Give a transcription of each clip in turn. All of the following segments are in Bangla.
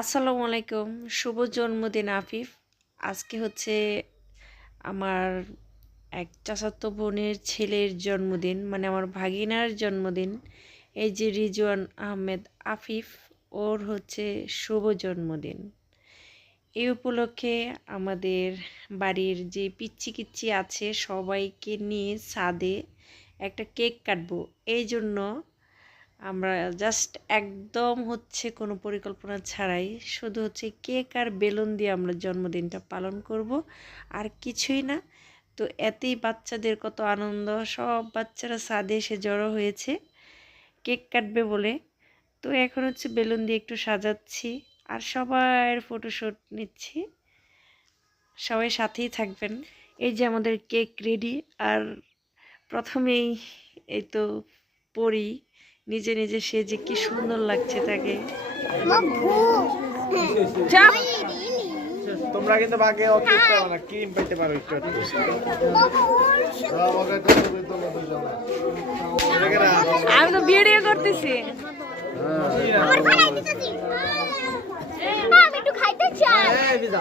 আসসালামু আলাইকুম। শুভ জন্মদিন আফিফ। আজকে হচ্ছে আমার এক চাচাতো বোনের ছেলের জন্মদিন, মানে আমার ভাগিনার জন্মদিন। এই যে রিজওয়ান আহমেদ আফিফ, ওর হচ্ছে শুভ জন্মদিন। এই উপলক্ষে আমাদের বাড়ির যে পিচ্চি কিচ্চি আছে সবাইকে নিয়ে ছাদে একটা কেক কাটবো। এই জন্য আমরা জাস্ট একদম হচ্ছে কোনো পরিকল্পনা ছাড়াই শুধু হচ্ছে কেক আর বেলুন দিয়ে আমরা জন্মদিনটা পালন করব, আর কিছুই না। তো এতেই বাচ্চাদের কত আনন্দ, সব বাচ্চারা ছাদে এসে জড়ো হয়েছে কেক কাটবে বলে। তো এখন হচ্ছে বেলুন দিয়ে একটু সাজাচ্ছি আর সবার ফটোশ্যুট নিচ্ছি। সবাই সাথেই থাকবেন। এই যে আমাদের কেক রেডি। আর প্রথমেই এই তো পরি নিজে নিজে সে যে কি সুন্দর লাগছে তাকে। তোমরা কিন্তু বাগে ওকে পাও না, ক্রিম পাইতে পারো একটু। আমি তো ভিডিও করতেছি। আমার খাই দিতেছি। আমি একটু খাইতে চাই। এই বিজা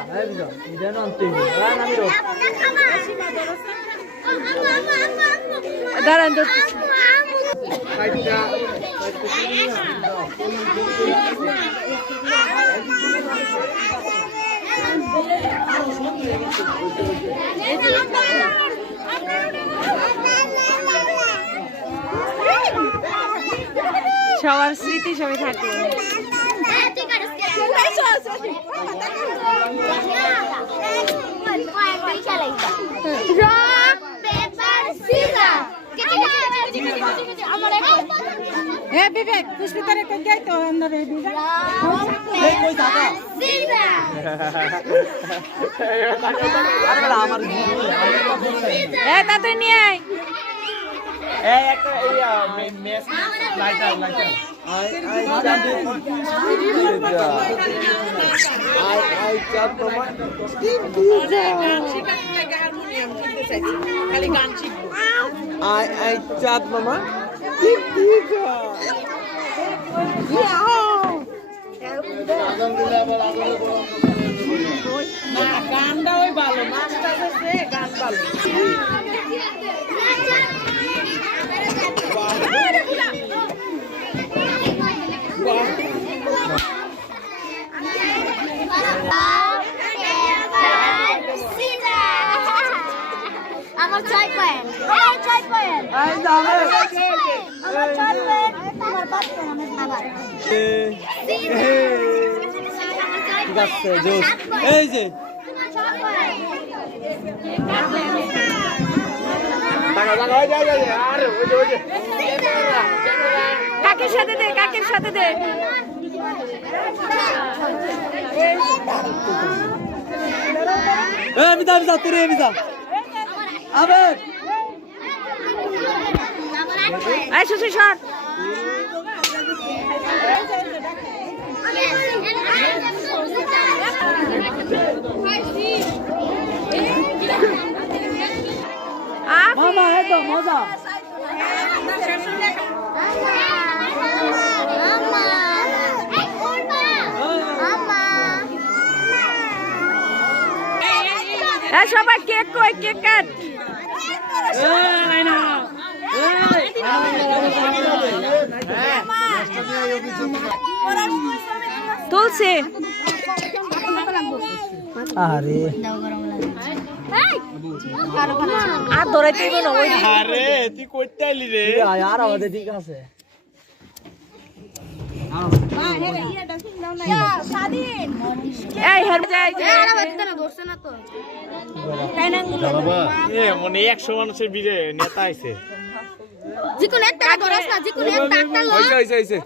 ইদা না আনতে হবে। আমি রো দাঁড়ান তো। খাইটা সবার স্মৃতি সবাই থাকবে। হ্যাঁ বিবেক পুষ্পিতার একটা গাই তো আমরা বিবেক এই কই টাকা আরে আমার এ তাড়াতাড়ি নিয়ে আয়। এই একটা এই মেস লাইটার আই চাপ তোমার খালি গান শিখবো আই চাপ মামা গানটা ওই ভালো নাচটা গান ভালো আমার 6 পয়েন্ট, আমার 6 পয়েন্ট, এই যাবে আমার 6 পয়েন্ট, আমার 5 পয়েন্ট, আমার খাবার ঠিক আছে জোস এই যে টাকা টাকা ওই যাই আরে ওই যে কাকের সাথে দে, কাকের সাথে দে। এই বিদা তুই বিদা আবে আয় সুশি সর। মামা এই তো মজা এই সবাই কেক কই, কেক কাট। এই না তুলছি। আরে আর ধরাইতে হইব না ওই। আরে তুই কইতে আইলি রে আর আমাদের ঠিক আছে এই হের যাই মনে 100 মানুষের ভিড়ে নেতা আইছে যেকোনো একটা ধরস না, যেকোনো একটা লো। হইছে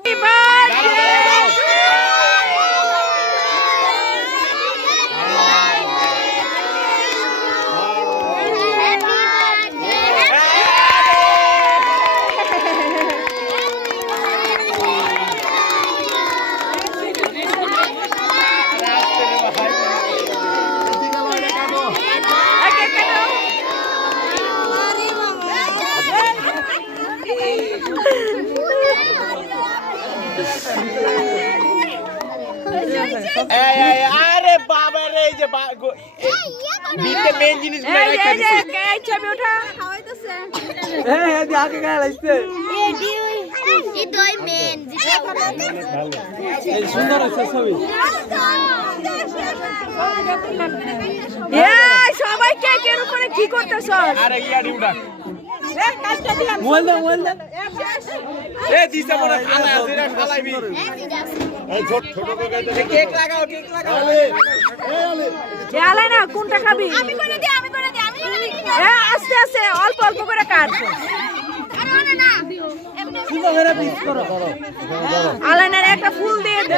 আরে বাবা রে এই যে বিতে মেন জিনিসগুলো রাখা দিছে এই ছবি ওঠা আগে গায়ে লাগছে এটাই মেন এই সুন্দর আছে ছবি এই সবাই কেকের উপরে কি করতেছ? আরে ইয়াডি উড়া মোবাইল দে এ দিছে মনে খালা আছে রে খালাইবি এই ছোট ছোট কেক লাগাও আলাই না কোনটা খাবি? আমি করে দিই আস্তে আস্তে অল্প অল্প করে কাট। আরে না সুন্দর করে পিস করো আলাইনার একটা ফুল দিয়ে দে।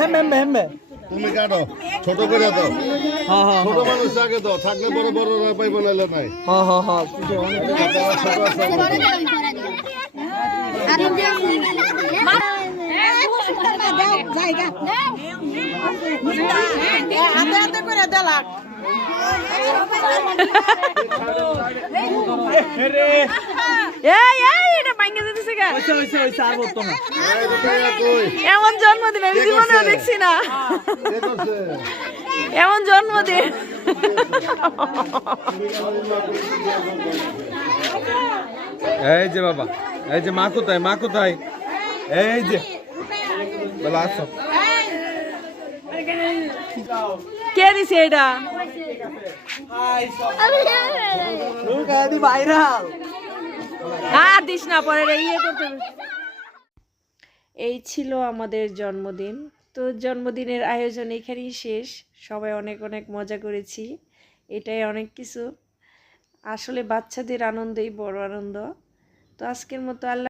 হেম্মে তুমি কাটো ছোট করে দাও হ্যাঁ হ্যাঁ ছোট মানুষ আগে দাও থাকলে বড় বড় পাইব নাইলে নাই হ্যাঁ হ্যাঁ হ্যাঁ ছোট আছে জায়গা হাতে হাতে করে দেলাক রে এই এটা ভাঙে দিতেছে কেন? হইছে আর বলতো না এই দুটো কই এমন জন্মদিন আমি জীবনেও দেখছি না। কে করছে এমন জন্মদিন এই যে বাবা এই যে মা কোথায় এই যে বলা আসো কে দিছে এটা? লুকাদি ভাইরাল আর দিস না, পরে ইয়ে করতে হবে। এই ছিল আমাদের জন্মদিন। তো জন্মদিনের আয়োজন এখানেই শেষ। সবাই অনেক অনেক মজা করেছি, এটাই অনেক কিছু। আসলে বাচ্চাদের আনন্দই বড় আনন্দ। তো আজকের মতো আল্লাহ